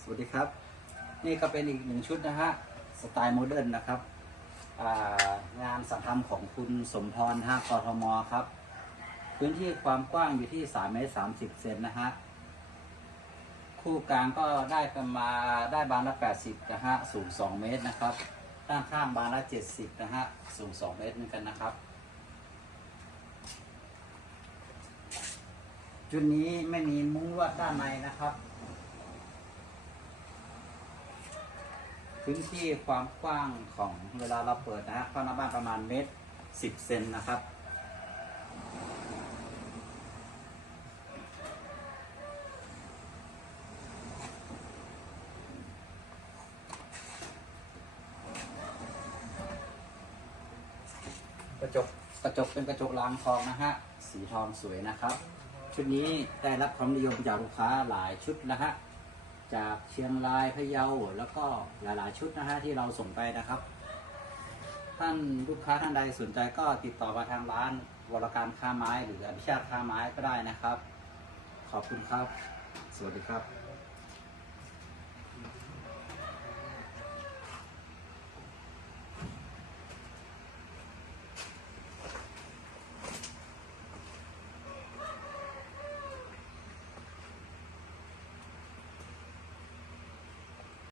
สวัสดีครับ นี่ก็เป็นอีกหนึ่งชุดนะฮะสไตล์โมเดิร์นนะครับางานสังทำของคุณสมพรฮะกทมครับ พื้นที่ความกว้างอยู่ที่3เมตร30 เซนนะฮะคู่กลางก็ได้ประมาณได้บานละ 80 นะฮะ สูง 2 เมตรนะครับ ด้านข้างบานละ 70 นะฮะ สูง 2 เมตรเหมือนกันนะครับ จุดนี้ไม่มีมุ้งลวดด้านในนะครับ พื้นที่ความกว้างของเวลาเราเปิดนะฮะเข้าหน้าบ้านประมาณเมตรสิบเซนนะครับ กระจกกระจกเป็นกระจกลางทองนะฮะ สีทองสวยนะครับ ชุดนี้ได้รับความนิยมจากลูกค้าหลายชุดนะฮะจากเชียงรายพะเยาแล้วก็หลาย ๆ ชุดนะฮะที่เราส่งไปนะครับ ท่านลูกค้าท่านใดสนใจก็ติดต่อมาทางร้านวรการค้าไม้ หรืออภิชาติค้าไม้ก็ได้นะครับ ขอบคุณครับ สวัสดีครับ